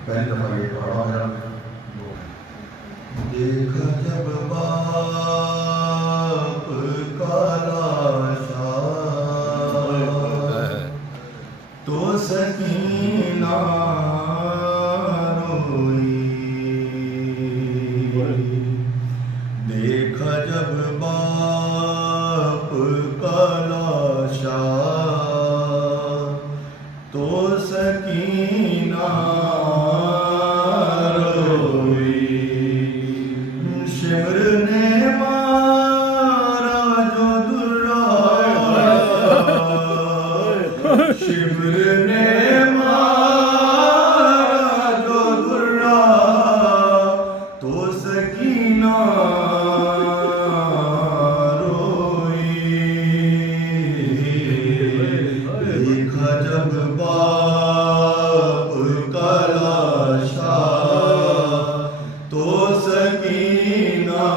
पहली दफा ये पढ़ा मेरा। देख जब बाप का लाशा तो सकीना रोई। देख जब बाप का लाशा तो सकीना शिमर ने मारा जो दुर्रा, शिमर ने मारा जो दुर्रा तो सकीना रोई। देखा जब बाप का लाशा तो सकीना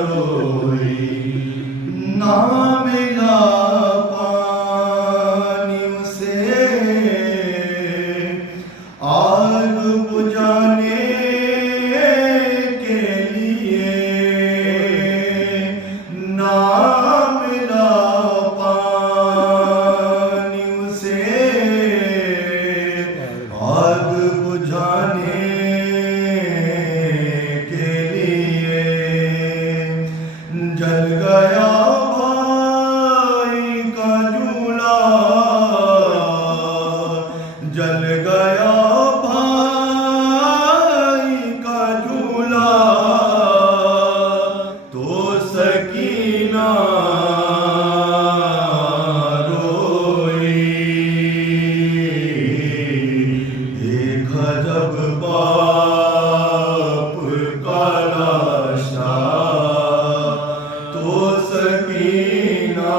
रोई। ना मिला पानी उसे आग बुझाने के लिए, ना मिला पानी उसे आग बुझाने जल गया भाई का झूला, जल गया भाई का झूला तो सकीना रोई। देखा जब बाप का लाशा तो सकीना